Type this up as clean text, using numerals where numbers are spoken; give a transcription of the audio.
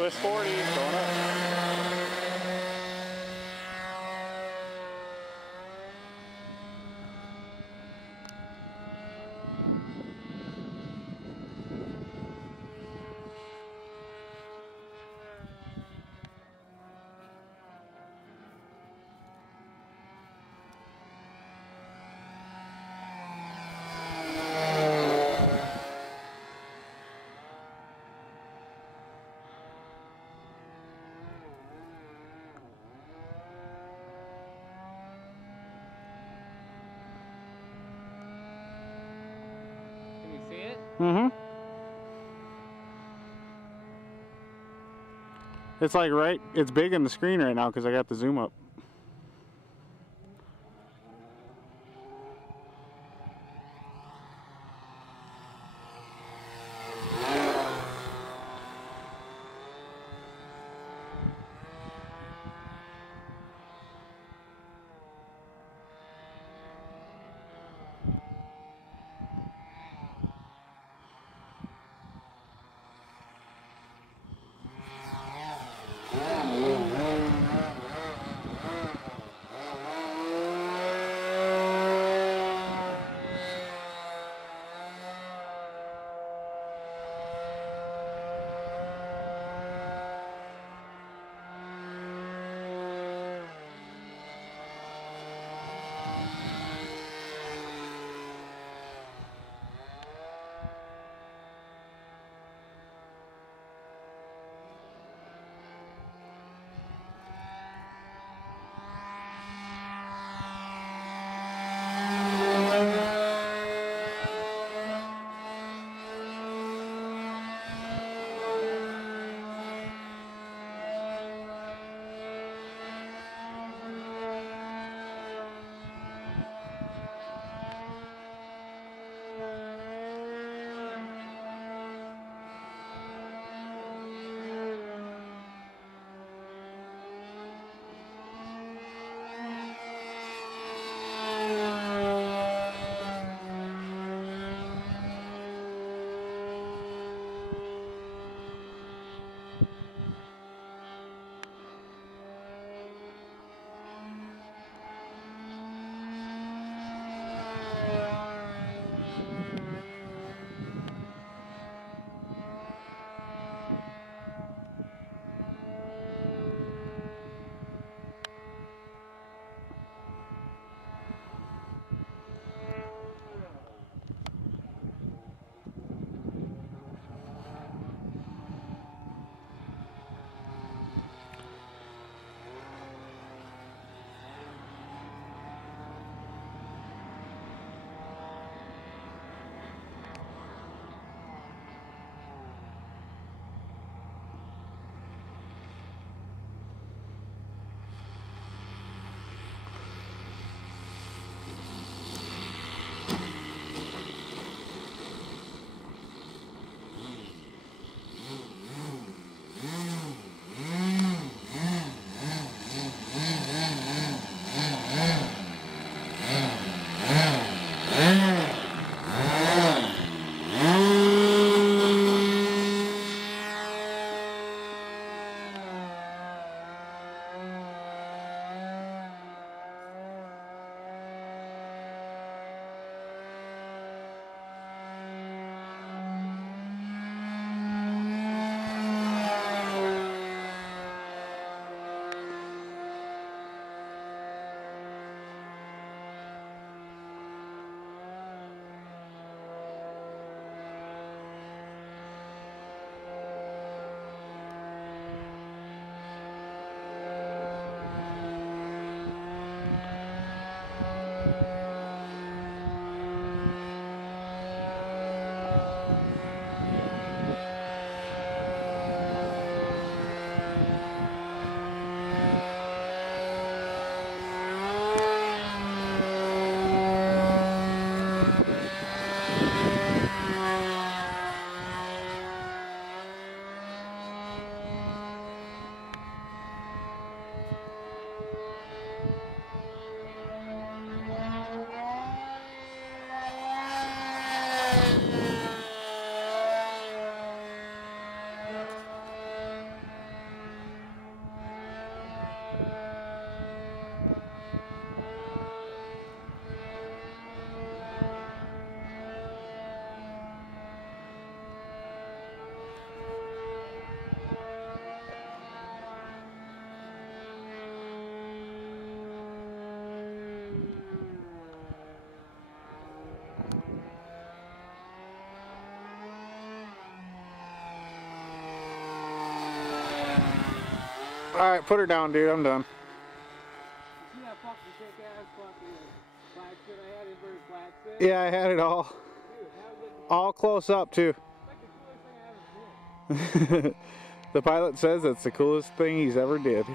Push 40, going up. Can you see it? Mm-hmm. It's like it's big in the screen right now because I got the zoom up. Alright, put her down, dude. I'm done. You see that fucking kick ass fucking flat spin I had, inverted flat spin? Yeah, I had it all. Dude, that was like All close up, too. the coolest thing I ever did. The pilot says it's the coolest thing he's ever did.